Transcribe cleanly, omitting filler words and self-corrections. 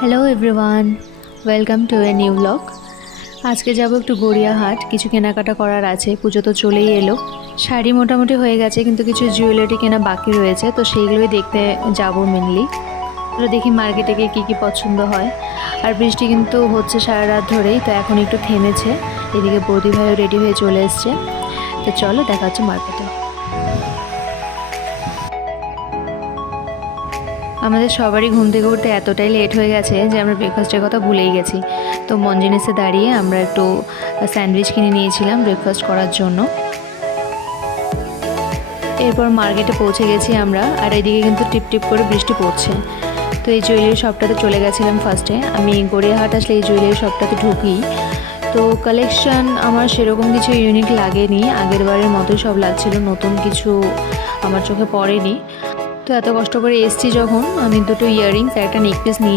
Hello everyone, welcome to a new blog. আজকে যাব একটু গড়িয়াহাট, কিছু কেনাকাটা করার আছে। পুজো তো চলেই এলো, শাড়ি মোটামুটি হয়ে গেছে, কিন্তু কিছু জুয়েলারি কেনা বাকি রয়েছে, তো সেইগুলোই দেখতে যাব মেনলি। তো দেখি মার্কেটে গিয়ে কী কী পছন্দ হয়। আর বৃষ্টি কিন্তু হচ্ছে সারা রাত ধরেই, তো এখন একটু থেমেছে। এদিকে বৌদি ভাইও রেডি হয়ে চলে এসছে, তো চলো দেখা হচ্ছে মার্কেটে। আমাদের সবারই ঘুম থেকে উঠতে এতটাই লেট হয়ে গেছে যে আমরা ব্রেকফাস্টের কথা ভুলেই গেছি। তো মঞ্জিনিসে দাঁড়িয়ে আমরা একটু স্যান্ডউইচ কিনে নিয়েছিলাম ব্রেকফাস্ট করার জন্য। এরপর মার্কেটে পৌঁছে গেছি আমরা, আর এদিকে কিন্তু টিপ টিপ করে বৃষ্টি পড়ছে। তো এই জুয়েলারি শপটাতে চলে গেছিলাম ফার্স্টে। আমি গড়িয়াহাট আসলে এই জুয়েলারি শপটাতে ঢুকি। তো কালেকশন আমার সেরকম কিছু ইউনিক লাগেনি, আগের বারের মতোই সব লাগছিল, নতুন কিছু আমার চোখে পড়েনি। তো এত কষ্ট করে এসছি যখন, আমি দুটো ইয়াররিংস আর একটা নেকপিস নিয়ে